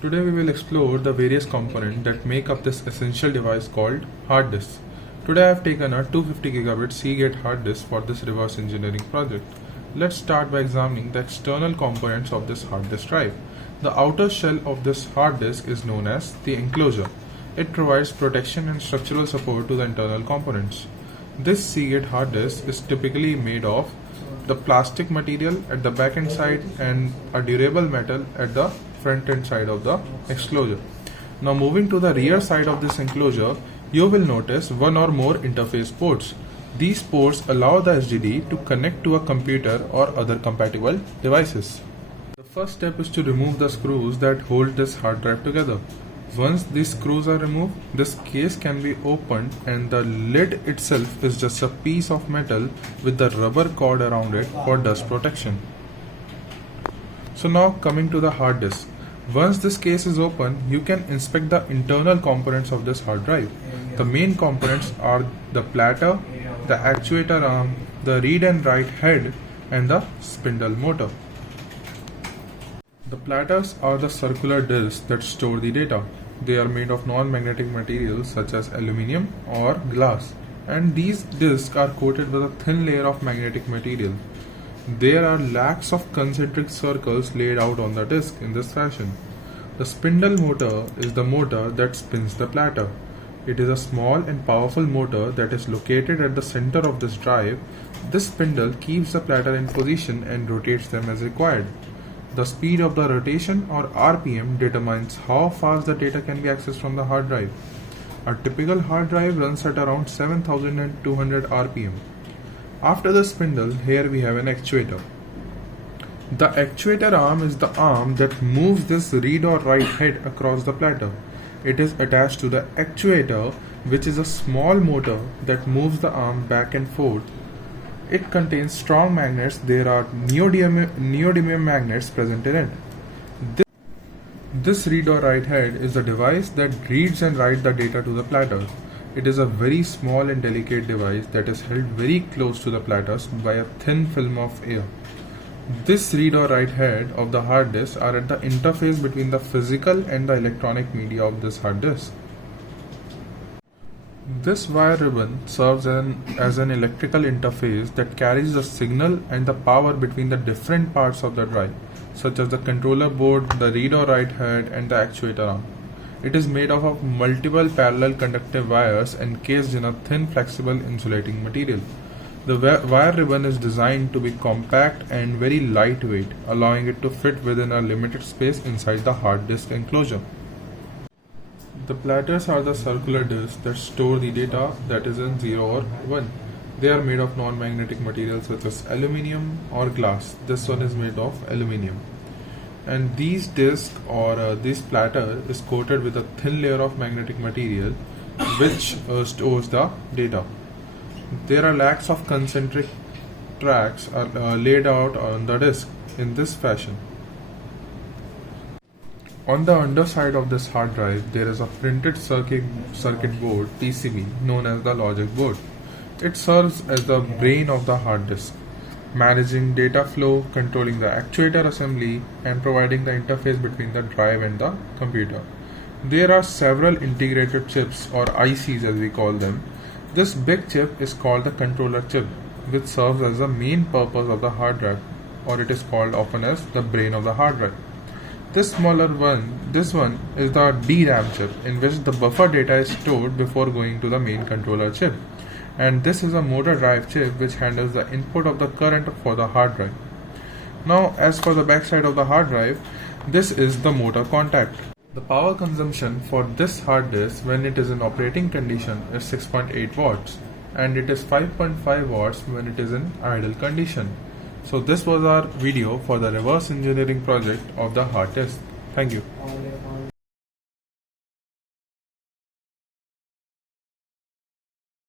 Today we will explore the various components that make up this essential device called hard disk. Today I have taken a 250 gigabit Seagate hard disk for this reverse engineering project. Let's start by examining the external components of this hard disk drive. The outer shell of this hard disk is known as the enclosure. It provides protection and structural support to the internal components. This Seagate hard disk is typically made of the plastic material at the back end side and a durable metal at the front end side of the enclosure. Now moving to the rear side of this enclosure, you will notice one or more interface ports. These ports allow the HDD to connect to a computer or other compatible devices. The first step is to remove the screws that hold this hard drive together. Once these screws are removed, this case can be opened and the lid itself is just a piece of metal with the rubber cord around it for dust protection. So now coming to the hard disk. Once this case is open, you can inspect the internal components of this hard drive. The main components are the platter, the actuator arm, the read and write head, and the spindle motor. The platters are the circular discs that store the data. They are made of non-magnetic materials such as aluminum or glass, and these discs are coated with a thin layer of magnetic material. There are lakhs of concentric circles laid out on the disk in this fashion. The spindle motor is the motor that spins the platter. It is a small and powerful motor that is located at the center of this drive. This spindle keeps the platter in position and rotates them as required. The speed of the rotation or RPM determines how fast the data can be accessed from the hard drive. A typical hard drive runs at around 7200 RPM. After the spindle, here we have an actuator. The actuator arm is the arm that moves this read or write head across the platter. It is attached to the actuator, which is a small motor that moves the arm back and forth. It contains strong magnets. There are neodymium magnets present in it. This read or write head is the device that reads and writes the data to the platter. It is a very small and delicate device that is held very close to the platters by a thin film of air. This read or write head of the hard disk are at the interface between the physical and the electronic media of this hard disk. This wire ribbon serves as an electrical interface that carries the signal and the power between the different parts of the drive, such as the controller board, the read or write head, and the actuator arm. It is made up of multiple parallel conductive wires encased in a thin flexible insulating material. The wire ribbon is designed to be compact and very lightweight, allowing it to fit within a limited space inside the hard disk enclosure. The platters are the circular discs that store the data that is in 0 or 1. They are made of non-magnetic materials such as aluminum or glass. This one is made of aluminum. And these discs or this platter is coated with a thin layer of magnetic material which stores the data. There are lakhs of concentric tracks laid out on the disk in this fashion. On the underside of this hard drive, there is a printed circuit board PCB known as the logic board. It serves as the brain of the hard disk, managing data flow, controlling the actuator assembly, and providing the interface between the drive and the computer. There are several integrated chips or ICs as we call them. This big chip is called the controller chip, which serves as the main purpose of the hard drive, or it is called often as the brain of the hard drive. This smaller one, is the DRAM chip, in which the buffer data is stored before going to the main controller chip. And this is a motor drive chip which handles the input of the current for the hard drive. Now, as for the back side of the hard drive, this is the motor contact. The power consumption for this hard disk when it is in operating condition is 6.8 watts, and it is 5.5 watts when it is in idle condition. So this was our video for the reverse engineering project of the hard disk. Thank you.